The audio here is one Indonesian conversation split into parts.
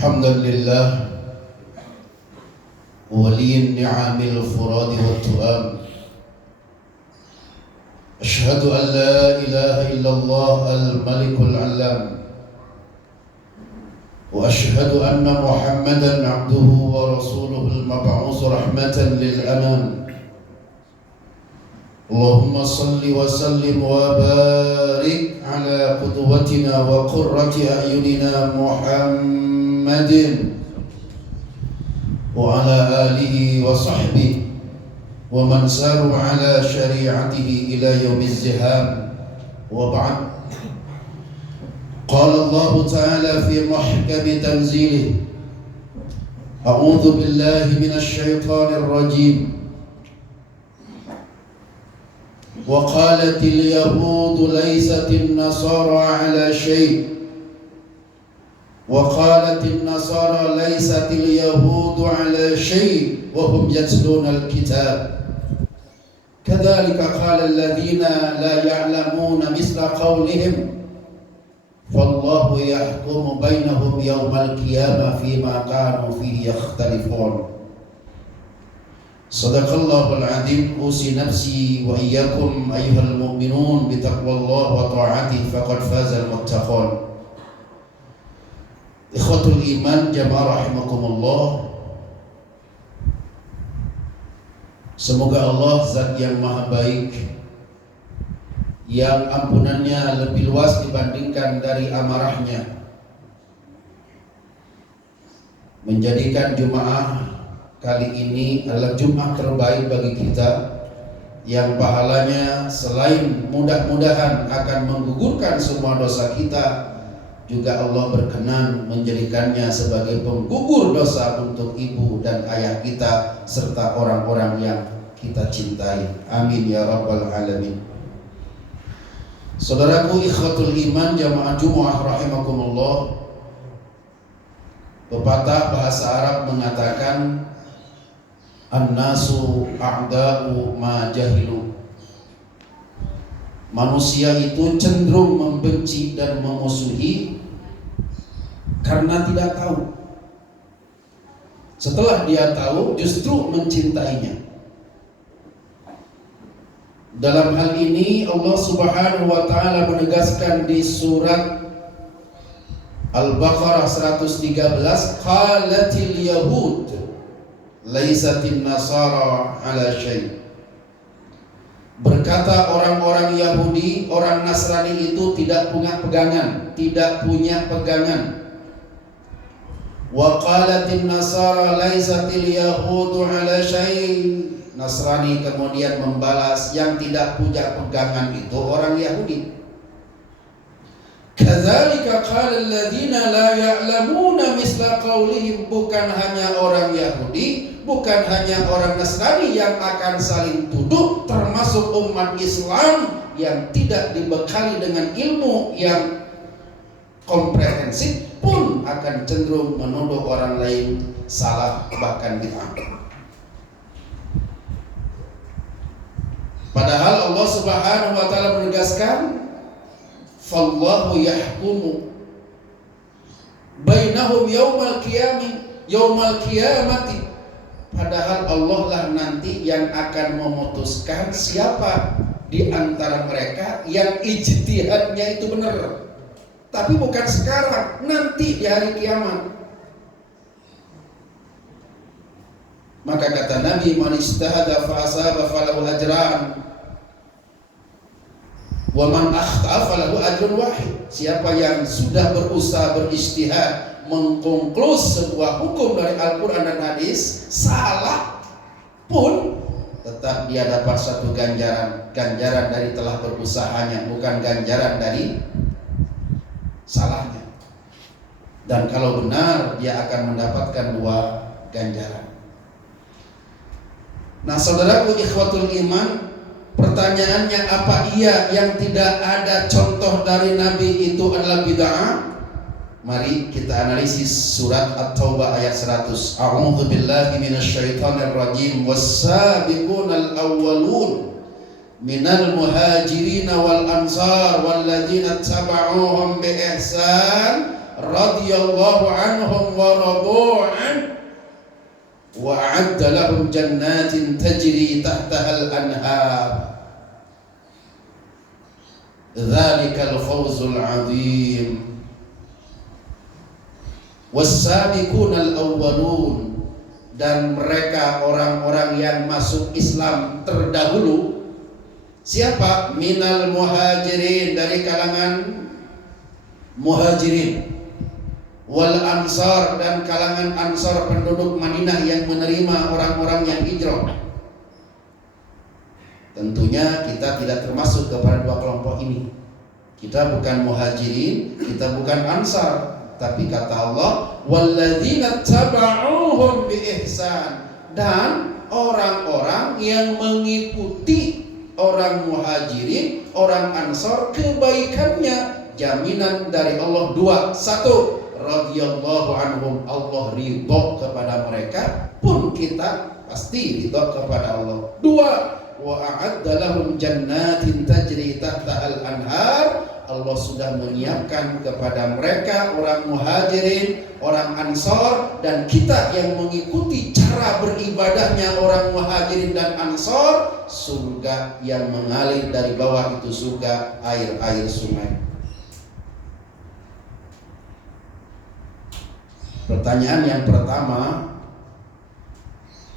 حمدا لله ولي النعم الفراد والتؤام. أشهد أن لا إله إلا الله الملك العلام، وأشهد أن محمدا عبده ورسوله المبعوث رحمة للأنام. اللهم صل وسلم وبارك على قدوتنا وقرة أعيننا محمد وعلى آله وصحبه ومن ساروا على شريعته إلى يوم الزحام. وبعد، قال الله تعالى في محكم تنزيله: أعوذ بالله من الشيطان الرجيم. وقالت اليهود ليست النصارى على شيء، وقالت النصارى ليست اليهود على شيء وهم يتلون الكتاب. كذلك قال الذين لا يعلمون مثل قولهم، فالله يحكم بينهم يوم القيامة فيما كانوا فيه يختلفون. صدق الله العظيم. أوصي نفسي وإياكم أيها المؤمنون بتقوى الله وطاعته فقد فاز المتقون. Ikhwatul iman jamaah rahimakumullah. Semoga Allah zat yang maha baik, yang ampunannya lebih luas dibandingkan dari amarahnya, menjadikan Jumaah kali ini adalah Jumat terbaik bagi kita, yang pahalanya selain mudah-mudahan akan menggugurkan semua dosa kita, juga Allah berkenan menjadikannya sebagai penggugur dosa untuk ibu dan ayah kita serta orang-orang yang kita cintai. Amin ya rabbal alamin. Saudaraku ikhwatul iman jamaah Jumaah rahimakumullah, pepatah bahasa Arab mengatakan an-nasu a'da'u ma jahilu. Manusia itu cenderung membenci dan memusuhi karena tidak tahu. Setelah dia tahu, justru mencintainya. Dalam hal ini Allah Subhanahu wa taala menegaskan di surat Al-Baqarah 113, qalatil yahud laisatin nasara ala syai'. Berkata orang-orang Yahudi, orang Nasrani itu tidak punya pegangan, tidak punya pegangan. Wa qalatin nasara laisatil yahudu ala syai'. Nasrani kemudian membalas, yang tidak punya pegangan itu orang Yahudi. Kadzalika qala alladziina la ya'lamuuna misla qaulihim. Bukan hanya orang Yahudi, bukan hanya orang Nasrani yang akan saling tuduh, termasuk umat Islam yang tidak dibekali dengan ilmu yang komprehensif pun akan cenderung menuduh orang lain salah, bahkan bid'ah. Padahal Allah Subhanahu wa taala menegaskan, fallahu yahkumu bainahum yaumal qiyamati. Padahal Allah lah nanti yang akan memutuskan siapa di antara mereka yang ijtihadnya itu benar. Tapi bukan sekarang, nanti di hari kiamat. Maka kata Nabi, man ijtahada fa asaba falahu ajran wa man akhta'a falahu ajrun wahid. Siapa yang sudah berusaha berijtihad mengkonklus sebuah hukum dari Al-Quran dan hadis, salah pun tetap dia dapat satu ganjaran dari telah berusahanya, bukan ganjaran dari salahnya. Dan kalau benar, dia akan mendapatkan dua ganjaran. Nah, saudaraku ikhwatul iman, pertanyaannya, apa iya yang tidak ada contoh dari Nabi itu adalah bid'ah? Mari kita analisis surat At-Taubah ayat 100. A'udzu billahi minasyaitonir rajim. Was-sabiqunal awwalun minal muhajirin wal ansar walladzina tabauhum bi ihsan radhiyallahu anhum wa radu' an wa a'adda lahum jannatin tajri tahtaha al-anhar. Dzalikal fawzul 'adzim. Was-sabiqunal awwalun, dan mereka orang-orang yang masuk Islam terdahulu. Siapa? Minal muhajirin, dari kalangan muhajirin, wal ansar, dan kalangan ansar penduduk Madinah yang menerima orang-orang yang hijrah. Tentunya kita tidak termasuk kepada dua kelompok ini. Kita bukan muhajirin, kita bukan ansar, tapi kata Allah, walladzina taba'uhum bi ihsan, dan orang-orang yang mengikuti orang muhajirin, orang ansar kebaikannya, jaminan dari Allah dua. Satu, radhiyallahu anhum, Allah ridho kepada mereka, pun kita pasti ridho kepada Allah. Dua, wa a'adda lahum jannatin tajri tahtahal anhar, Allah sudah menyiapkan kepada mereka orang muhajirin, orang ansar, dan kita yang mengikuti cara beribadahnya orang muhajirin dan ansar, surga yang mengalir dari bawah itu surga, air-air sungai. Pertanyaan yang pertama,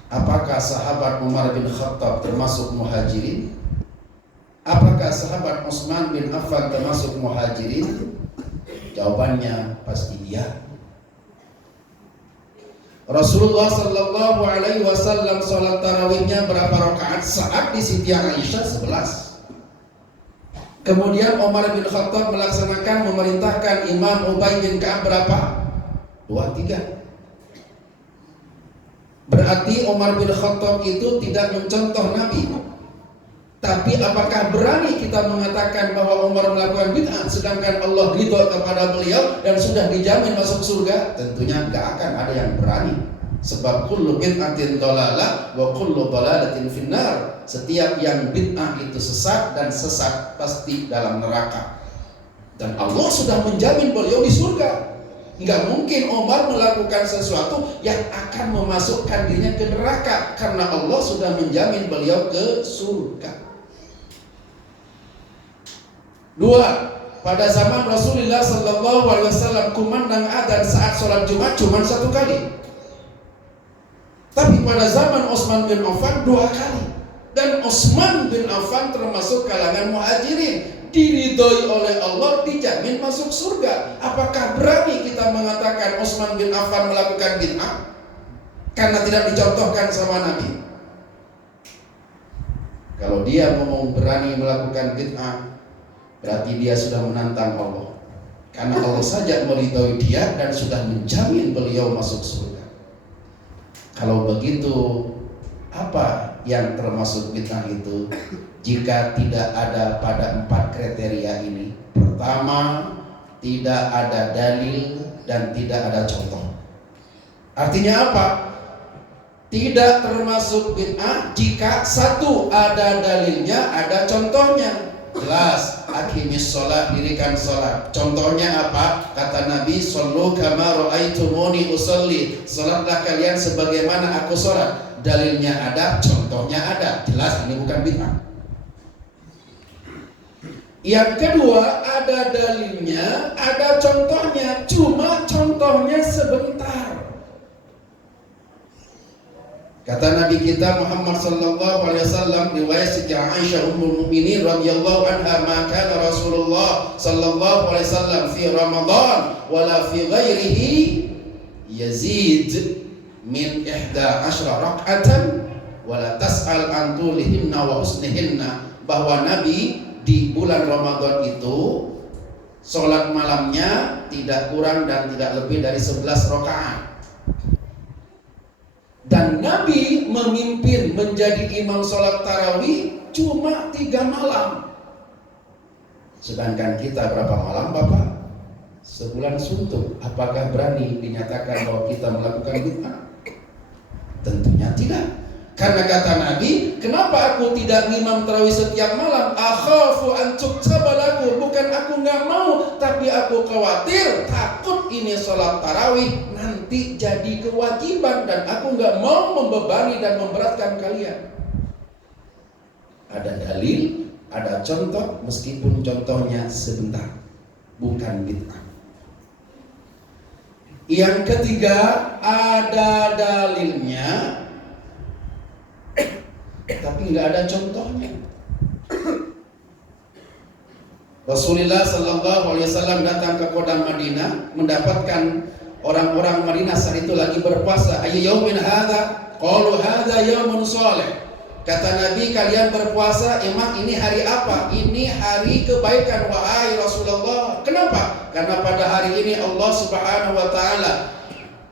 apakah sahabat Umar bin Khattab termasuk muhajirin? Apakah sahabat Utsman bin Affan termasuk muhajirin? Jawabannya pasti iya. Rasulullah sallallahu alaihi wasallam salat tarawihnya berapa rakaat? Saat di Siti Aisyah 11. Kemudian Umar bin Khattab melaksanakan, memerintahkan Imam Ubay bin Ka'ab berapa? 2, 3. Berarti Umar bin Khattab itu tidak mencontoh Nabi. Tapi apakah berani kita mengatakan bahwa Umar melakukan bid'ah sedangkan Allah ridho kepada beliau dan sudah dijamin masuk surga? Tentunya enggak akan ada yang berani. Sebab kullu bid'atin dhalalah wa kullu dhalalatin finnar. Setiap yang bid'ah itu sesat, dan sesat pasti dalam neraka. Dan Allah sudah menjamin beliau di surga. Enggak mungkin Umar melakukan sesuatu yang akan memasukkan dirinya ke neraka, karena Allah sudah menjamin beliau ke surga. 2. Pada zaman Rasulullah sallallahu alaihi wasallam kumandang adzan saat sholat Jumat cuma 1 kali. Tapi pada zaman Utsman bin Affan 2 kali. Dan Utsman bin Affan termasuk kalangan muhajirin, diridhoi oleh Allah, dijamin masuk surga. Apakah berani kita mengatakan Utsman bin Affan melakukan bid'ah karena tidak dicontohkan sama Nabi? Kalau dia mau berani melakukan bid'ah, berarti dia sudah menantang Allah, karena Allah saja meridhoi dia dan sudah menjamin beliau masuk surga. Kalau begitu, apa yang termasuk bid'ah itu? Jika tidak ada pada 4 kriteria ini. Pertama, tidak ada dalil dan tidak ada contoh. Artinya apa? Tidak termasuk bid'ah jika 1, ada dalilnya, ada contohnya. Jelas, aqimis sholat, dirikan sholat. Contohnya apa? Kata Nabi, shollu kama ra'aitumuni usolli, sholatlah kalian sebagaimana aku sholat. Dalilnya ada, contohnya ada. Jelas ini bukan bid'ah. Yang kedua, ada dalilnya, ada contohnya, cuma contohnya sebentar. Kata Nabi kita Muhammad sallallahu alaihi wasallam, riwayat Siti Aisyah ummul mukminin radhiyallahu anha, maka Rasulullah sallallahu alaihi wasallam fi Ramadan wala fi ghairihi yazid min 11 rak'atan wala tas'al an tulihinna wa husnihinna, bahwa Nabi di bulan Ramadan itu sholat malamnya tidak kurang dan tidak lebih dari 11 rakaat. Dan Nabi memimpin menjadi imam sholat tarawih cuma 3 malam. Sedangkan kita berapa malam Bapak? Sebulan suntuk. Apakah berani dinyatakan bahwa kita melakukan bid'ah? Tentunya tidak. Karena kata Nabi, kenapa aku tidak ngimam tarawih setiap malam? Akhafu an tuktaba lakum, bukan aku nggak mau, tapi aku khawatir, takut ini sholat tarawih nanti jadi kewajiban dan aku nggak mau membebani dan memberatkan kalian. Ada dalil, ada contoh, meskipun contohnya sebentar, bukan bid'ah. Yang ketiga, ada dalilnya, tapi nggak ada contohnya. Rasulullah Sallallahu Alaihi Wasallam datang ke kota Madinah, mendapatkan orang-orang Madinah saat itu lagi berpuasa. Ayy yaumin hadza? Qalu hadza yaumun shalih. Kata Nabi, kalian berpuasa, emang ini hari apa? Ini hari kebaikan, wahai Rasulullah. Kenapa? Karena pada hari ini Allah Subhanahu wa taala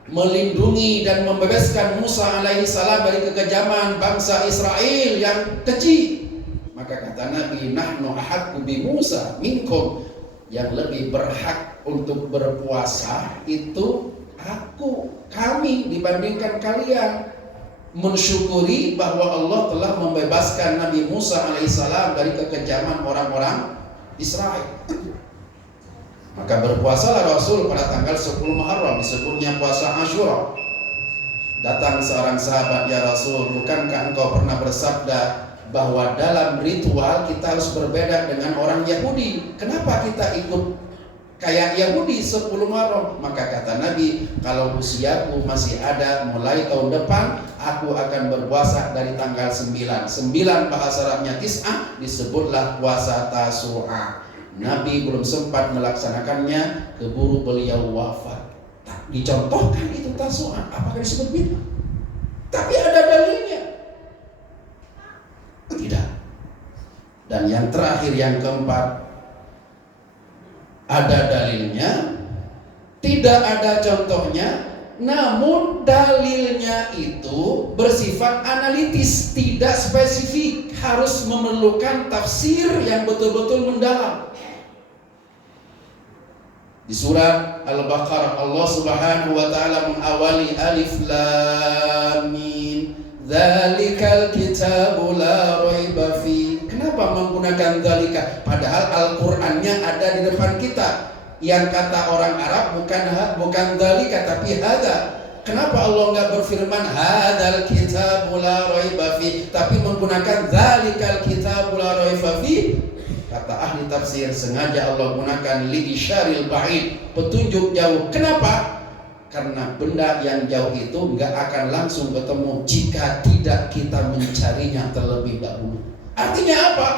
melindungi dan membebaskan Musa alaihi salam dari kekejaman bangsa Israel yang keji. Maka kata Nabi, nahnu ahaqqu bi Musa minkum, yang lebih berhak untuk berpuasa itu kami dibandingkan kalian. Mensyukuri bahwa Allah telah membebaskan Nabi Musa alaihissalam dari kekejaman orang-orang Israel. Maka berpuasalah Rasul pada tanggal 10 Muharram, disebutnya puasa Asyura. Datang seorang sahabat, ya Rasul, bukankah engkau pernah bersabda bahwa dalam ritual kita harus berbeda dengan orang Yahudi? Kenapa kita ikut kayak Yahudi 10 Muharram? Maka kata Nabi, kalau usiaku masih ada mulai tahun depan, aku akan berpuasa dari tanggal 9. 9 bahasa Arabnya tis'ah, disebutlah puasa Tasu'a. Nabi belum sempat melaksanakannya, keburu beliau wafat. Dicontohkan itu Tasu'a, apakah disebut bid'ah? Tapi ada dalilnya. Tidak. Dan yang terakhir, yang keempat, ada dalilnya, tidak ada contohnya, namun dalilnya itu bersifat analitis, tidak spesifik, harus memerlukan tafsir yang betul-betul mendalam. Di surat Al-Baqarah Allah Subhanahu wa taala mengawali alif lam mim, dzalikal kitabu la raiba fi. Kenapa menggunakan dzalika? Padahal Al-Qur'annya ada di depan kita. Yang kata orang Arab bukan dzalika tapi hadza. Kenapa Allah enggak berfirman hadzal kitabu la raiba fi, tapi menggunakan dzalikal kitabu la raiba fi? Kata ahli tafsir, sengaja Allah gunakan li isyaril ba'id, petunjuk jauh. Kenapa? Karena benda yang jauh itu enggak akan langsung ketemu jika tidak kita mencarinya terlebih dahulu. Artinya apa?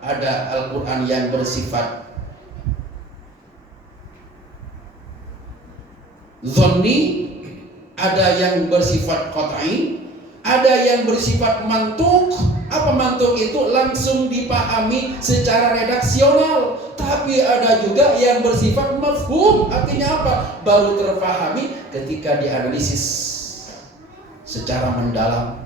Ada Al-Quran yang bersifat zonni, ada yang bersifat qat'i, ada yang bersifat mantuk. Apa mantuk itu? Langsung dipahami secara redaksional. Tapi ada juga yang bersifat mafhum. Artinya apa? Baru terpahami ketika dianalisis secara mendalam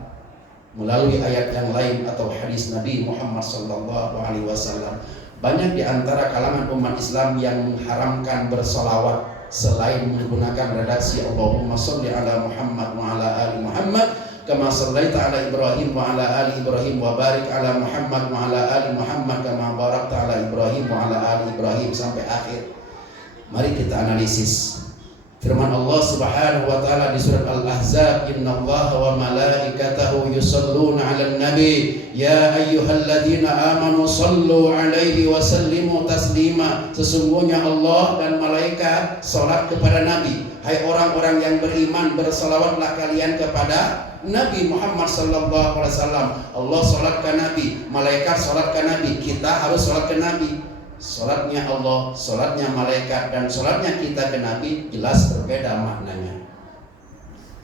melalui ayat yang lain atau hadis Nabi Muhammad SAW. Banyak di antara kalangan umat Islam yang mengharamkan bersolawat selain menggunakan redaksi Allahumma sholli ala Muhammad wa ala ali Muhammad kama shallaita ala Ibrahim wa ala ali Ibrahim wa barik ala Muhammad wa ala ali Muhammad kama barakta ala Ibrahim wa ala ali Ibrahim sampai akhir. Mari kita analisis firman Allah Subhanahu wa taala di surat Al-Ahzab, innallaha wa malaikatahu yusholluna 'alan nabi ya ayyuhalladzina amanu shallu 'alaihi wa sallimu taslima. Sesungguhnya Allah dan malaikat salat kepada Nabi. Hai orang-orang yang beriman, bersalawatlah kalian kepada Nabi Muhammad sallallahu alaihi wasallam. Allah salat ke Nabi, malaikat salat ke Nabi, kita harus salat ke Nabi. Salatnya Allah, salatnya malaikat, dan salatnya kita ke Nabi jelas berbeda maknanya.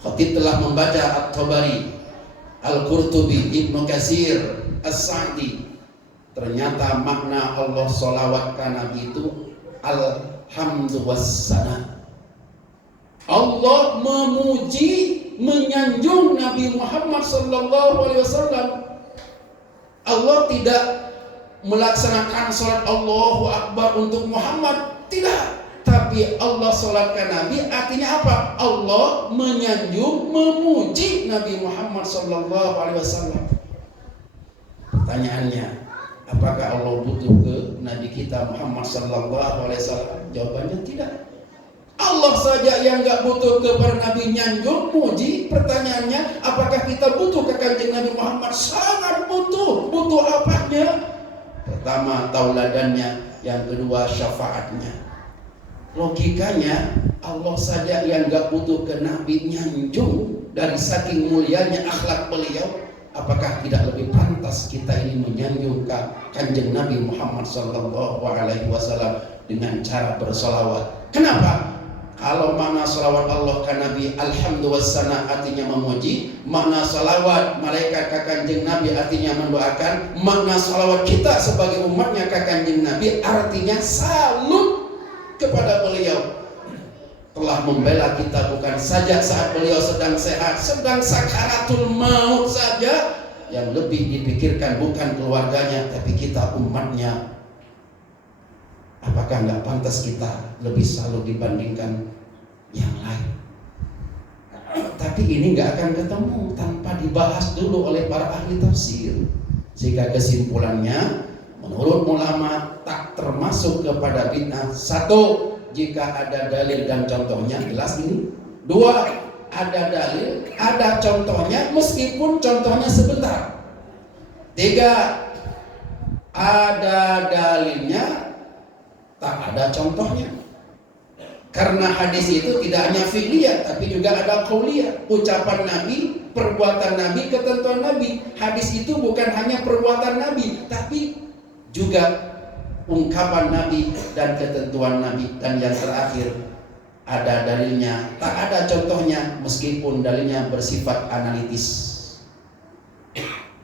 Khatib telah membaca At-Tabari, Al-Qurtubi, Ibnu Katsir, As-Sa'di. Ternyata makna Allah salawat ke Nabi itu alhamdu wassana. Allah memuji, menyanjung Nabi Muhammad sallallahu alaihi wasallam. Allah tidak melaksanakan salat Allahu Akbar untuk Muhammad, tidak. Tapi Allah salat ke Nabi, artinya apa? Allah menyanjung, memuji Nabi Muhammad sallallahu alaihi wasallam. Pertanyaannya, Apakah Allah butuh ke Nabi kita Muhammad sallallahu alaihi wasallam? Jawabannya tidak. Allah saja yang gak butuh ke para nabi nyanjung, muji. Pertanyaannya, apakah kita butuh ke kanjeng Nabi Muhammad? Sangat butuh. Butuh apanya? Pertama, tauladannya. Yang kedua, syafaatnya. Logikanya, Allah saja yang gak butuh ke nabi nyanjung. Dari saking mulianya akhlak beliau, apakah tidak lebih pantas kita ini menyanjung kanjeng Nabi Muhammad sallallahu alaihi wasallam dengan cara bersolawat? Kenapa? Kalau makna salawat Allah ke Nabi alhamdulillah artinya memuji, makna salawat malaikat ke kanjeng Nabi artinya mendoakan, makna salawat kita sebagai umatnya ke kanjeng Nabi artinya salut kepada beliau. Telah membela kita bukan saja saat beliau sedang sehat, sedang sakaratul maut saja. Yang lebih dipikirkan bukan keluarganya, tapi kita umatnya. Apakah nggak pantas kita lebih salut dibandingkan yang lain? Tapi ini nggak akan ketemu tanpa dibahas dulu oleh para ahli tafsir. Sehingga kesimpulannya, menurut ulama tak termasuk kepada bid'ah. Satu, jika ada dalil dan contohnya, jelas ini. Dua, ada dalil, ada contohnya meskipun contohnya sebentar. Tiga, ada dalilnya, tak ada contohnya. Karena hadis itu tidak hanya fi'liyah tapi juga ada qauliyah. Ucapan Nabi, perbuatan Nabi, ketentuan Nabi. Hadis itu bukan hanya perbuatan Nabi tapi juga ungkapan Nabi dan ketentuan Nabi. Dan yang terakhir, ada dalilnya, tak ada contohnya meskipun dalilnya bersifat analitis.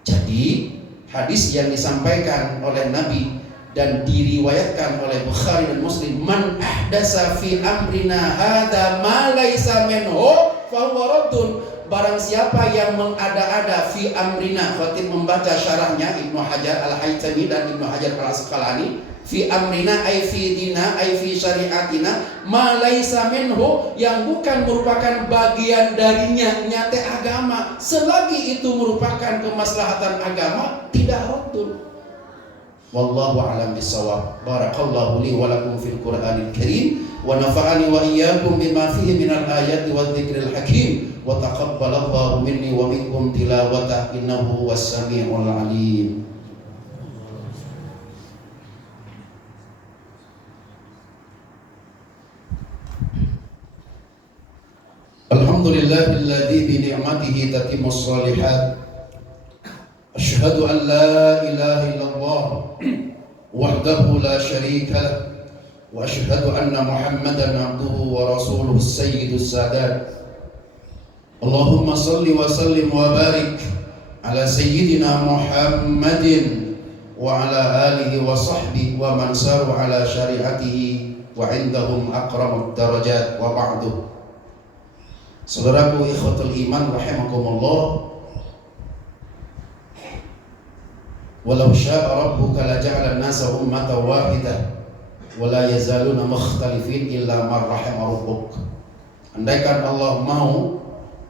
Jadi hadis yang disampaikan oleh Nabi dan diriwayatkan oleh Bukhari dan Muslim, man ahdasa fi amrina hadza ma laisa minhu fa huwa raddun. Barang siapa yang mengada-ada fi amrina, khatib membaca syarahnya Ibnu Hajar Al-Haytami dan Ibnu Hajar Al-Asqalani, fi amrina ay fi dina ay fi syariatina ma laisa minhu, yang bukan merupakan bagian darinya nyate agama, selagi itu merupakan kemaslahatan agama, tidak raddun. Wallahu a'lam bissawab. Barakallahu li wa lakum fil Qur'anil Karim wa nafa'ani wa iyyakum bima fihi minal ayati wadh-dhikril hakim wa taqabbalallahu minni wa minkum tilawata innahu was-sami'ul 'alim. Alhamdulillahilladzi bi ni'matihi tatimmus shalihat. Asyhadu an la ilaha illallah wahdahu la syarika lah wa asyhadu anna Muhammadan abduhu wa rasuluhu sayyidus sadat. Allahumma salli wa sallim wa barik ala sayyidina Muhammadin wa ala alihi wa sahbihi wa man saru ala syariatihi wa indahum aqramud darajat wa ba'du. Saudaraku ikhwatul iman rahimakumullah, walau syaa rabbuka laja'ala an-nasa ummatan wahidah wa la yazaluna mukhtalifin illa man rahima rabbuk. Andaikan Allah mau,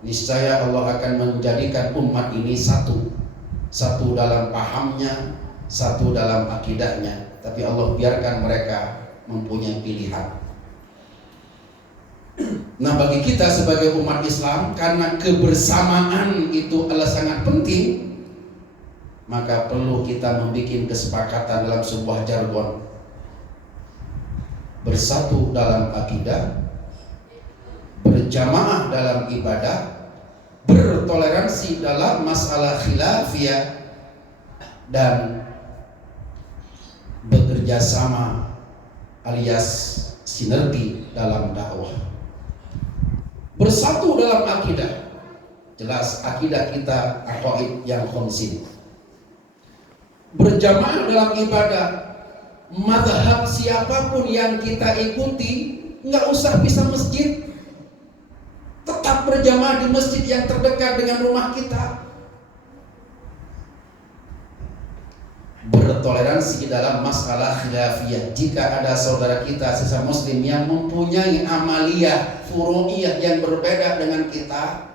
niscaya Allah akan menjadikan umat ini satu dalam pahamnya, satu dalam akidahnya, tapi Allah biarkan mereka mempunyai pilihan. Nah, bagi kita sebagai umat Islam, karena kebersamaan itu adalah sangat penting, maka perlu kita membuat kesepakatan dalam sebuah jargon. Bersatu dalam akidah, berjamaah dalam ibadah, bertoleransi dalam masalah khilafiyah, dan bekerja sama alias sinergi dalam dakwah. Bersatu dalam akidah, jelas akidah kita aqaid yang khamsin. Berjamaah dalam ibadah, mazhab siapapun yang kita ikuti, nggak usah pisah masjid, tetap berjamaah di masjid yang terdekat dengan rumah kita. Bertoleransi dalam masalah khilafiyah. Jika ada saudara kita sesama muslim yang mempunyai amaliyah furu'iyah yang berbeda dengan kita,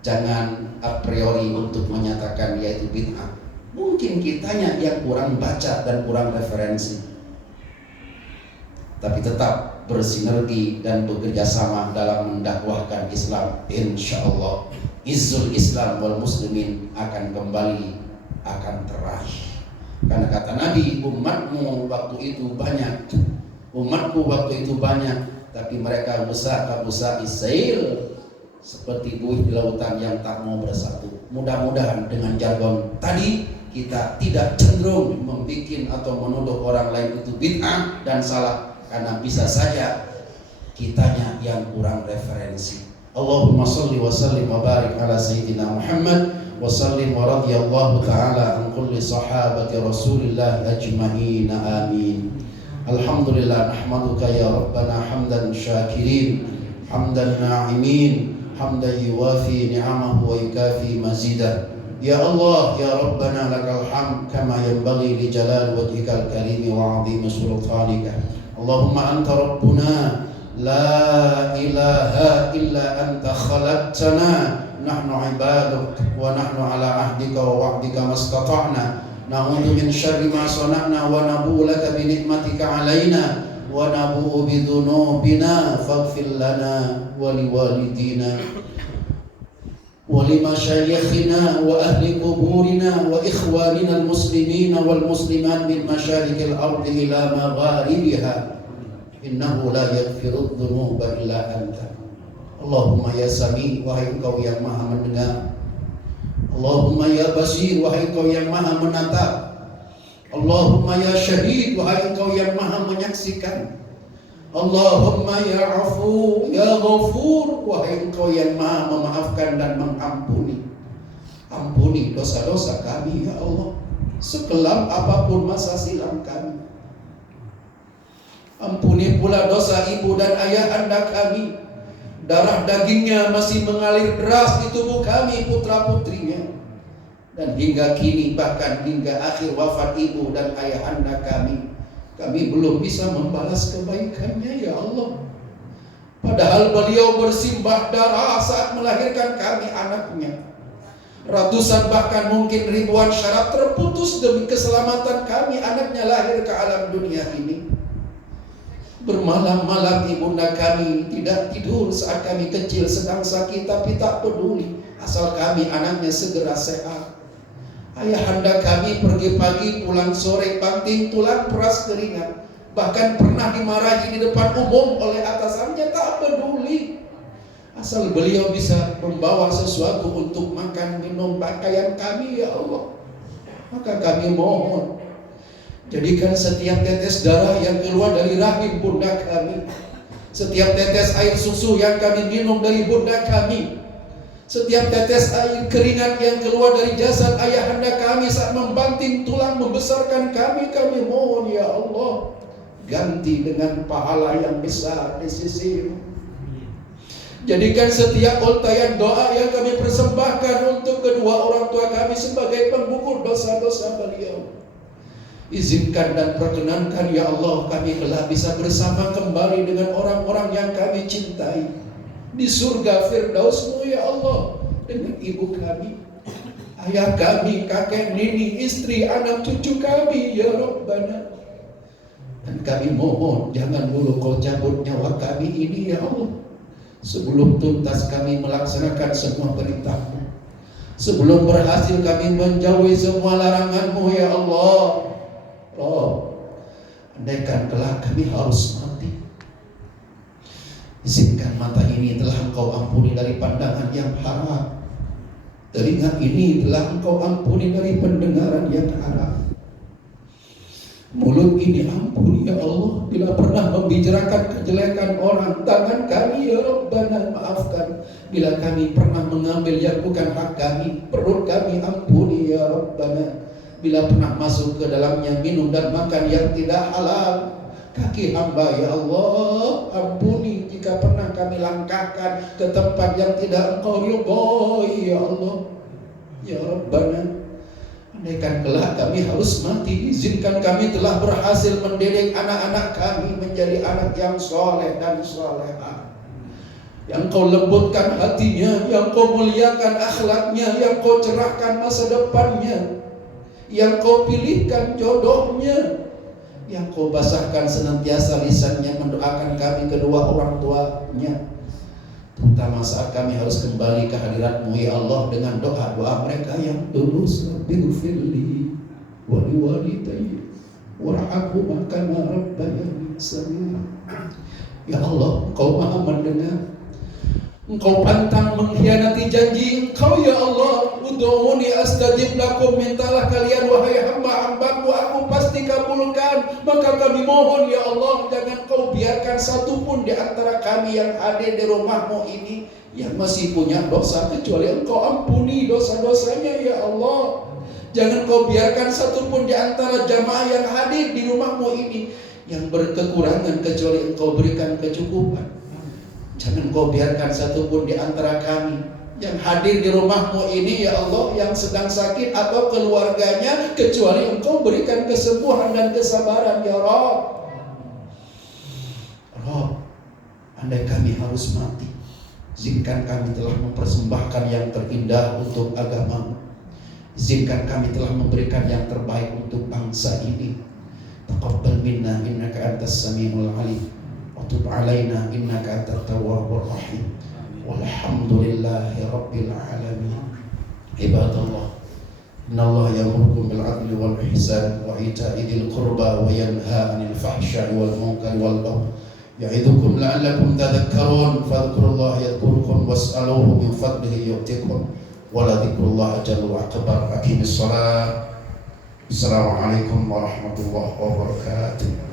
jangan a priori untuk menyatakan yaitu bid'ah. Mungkin kitanya yang kurang baca dan kurang referensi, tapi tetap bersinergi dan bekerja sama dalam mendakwahkan Islam. Insya Allah izzul Islam wal muslimin akan kembali, akan teraih. Karena kata Nabi, umatku waktu itu banyak, tapi mereka busa isail, seperti buih di lautan yang tak mau bersatu. Mudah-mudahan dengan jargon tadi kita tidak cenderung membuat atau menuduh orang lain itu bid'ah dan salah, karena bisa saja kitanya yang kurang referensi. Allahumma salli wa sallim wa barik ala sayyidina Muhammad wa sallim wa radiyallahu ta'ala an kulli sahabati Rasulillah ajma'in, amin. Alhamdulillah, nahmaduka ya Rabbana hamdan syakirin, hamdan na'imin, hamdan yuwafi ni'amahu wa yukafi mazidah. Ya Allah, ya Rabbana lakal hamd kama yanbaghi li jalal wajhikal karim wa 'azimi sultanika. Allahumma anta rabbuna la ilaha illa anta khalaqtana, nahnu ibaduk wa nahnu ala ahdika wa wa'dika mastata'na, na'udzu min syarri ma sana'na wa nabu'u laka bi ni'matika 'alaina wa nabu'u bi dhunubina faghfir lana wa liwalidina wa limasyayikhina wa ahli kuburina wa ikhwanina al-muslimina wal muslimat min masyarikil ardi ila magharibiha, innahu la yaghfiru dhunuba illa anta. Allahumma ya Sami, wahai Engkau yang maha mendengar. Allahumma ya Basir, wahai Engkau yang maha menatap. Allahumma ya Syahid, wahai Engkau yang maha menyaksikan. Allahumma ya Afu ya Ghafur, wahai Engkau yang maha memaafkan dan mengampuni. Ampuni dosa-dosa kami ya Allah, sekelam apapun masa silam kami. Ampuni pula dosa ibu dan ayah anda kami. Darah dagingnya masih mengalir deras di tubuh kami, putra putrinya. Dan hingga kini, bahkan hingga akhir wafat ibu dan ayah anda kami belum bisa membalas kebaikannya ya Allah. Padahal beliau bersimbah darah saat melahirkan kami anaknya. Ratusan bahkan mungkin ribuan syarat terputus demi keselamatan kami anaknya lahir ke alam dunia ini. Bermalam-malam ibunda kami tidak tidur saat kami kecil sedang sakit, tapi tak peduli asal kami anaknya segera sehat. Ayahanda kami pergi pagi pulang sore, banting tulang peras keringat, bahkan pernah dimarahi di depan umum oleh atasannya, tak peduli asal beliau bisa membawa sesuatu untuk makan minum pakaian kami ya Allah. Maka kami mohon, jadikan setiap tetes darah yang keluar dari rahim bunda kami, setiap tetes air susu yang kami minum dari bunda kami, setiap tetes air keringat yang keluar dari jasad ayahanda kami saat membanting tulang membesarkan kami mohon ya Allah, ganti dengan pahala yang besar di sisi-Mu. Jadikan setiap ultaian doa yang kami persembahkan untuk kedua orang tua kami sebagai penggugur dosa-dosa beliau. Izinkan dan perkenankan ya Allah, kami telah bisa bersama kembali dengan orang-orang yang kami cintai di surga Firdaus-Mu ya Allah, dengan ibu kami, ayah kami, kakek, nini, istri, anak cucu kami ya Rabbana. Dan kami mohon jangan dulu Kau cabut nyawa kami ini ya Allah, sebelum tuntas kami melaksanakan semua perintah-Mu, sebelum berhasil kami menjauhi semua larangan-Mu ya Allah. Andaikan kelak kami harus mati, izinkan mata ini telah Engkau ampuni dari pandangan yang haram, telinga ini telah Engkau ampuni dari pendengaran yang haram, mulut ini ampuni ya Allah bila pernah membicarakan kejelekan orang, tangan kami ya Rabbana maafkan bila kami pernah mengambil yang bukan hak kami, perut kami ampuni ya Rabbana bila pernah masuk ke dalamnya minum dan makan yang tidak halal. Kaki hamba ya Allah ampuni jika pernah kami langkahkan ke tempat yang tidak Engkau ridhoi ya Allah ya Rabbana. Andaikan kelak kami harus mati, izinkan kami telah berhasil mendidik anak-anak kami menjadi anak yang soleh dan solehah, yang Kau lembutkan hatinya, yang Kau muliakan akhlaknya, yang Kau cerahkan masa depannya, yang Kau pilihkan jodohnya, yang Kau basahkan senantiasa lisannya mendoakan kami kedua orang tuanya, terutama saat kami harus kembali ke hadirat-Mu ya Allah dengan doa-doa mereka yang tulus. Rabbighfirli wa liwalidayya warhamhuma kama rabbayani shaghira. Ya Allah, Engkau Maha mendengar. Engkau pantang mengkhianati janji Engkau ya Allah. Ud'uni astajib lakum, mintalah kalian wahai hamba-Hambaku, aku pasti kabulkan. Maka kami mohon ya Allah, jangan Kau biarkan satupun di antara kami yang hadir di rumah-Mu ini yang masih punya dosa, kecuali Engkau ampuni dosa-dosanya ya Allah. Jangan Kau biarkan satupun di antara jamaah yang hadir di rumah-Mu ini yang berkekurangan, kecuali Engkau berikan kecukupan. Jangan Kau biarkan satupun di antara kami yang hadir di rumah-Mu ini ya Allah yang sedang sakit atau keluarganya, kecuali Engkau berikan kesembuhan dan kesabaran ya Rabb. Rabb, andai kami harus mati, izinkan kami telah mempersembahkan yang terindah untuk agama-Mu. Izinkan kami telah memberikan yang terbaik untuk bangsa ini. Taqabbal minna innaka antas samiul alim. Tub alaina innaka antat tawwabur rahim. Walhamdulillahi rabbil alamin. Ibadallah, innallaha ya'murukum bil 'adli wal ihsan wa ita'i dzil qurba wa yanha 'anil fahsya'i wal munkari wal baghi ya'idukum la'allakum tadhakkarun. Fadhkurullaha yadhkurukum was'aluhu min fadlihi yu'tikum wa la dzikrullahi jallu akbar. Aqimis shalah. Assalamualaikum warahmatullahi wabarakatuh.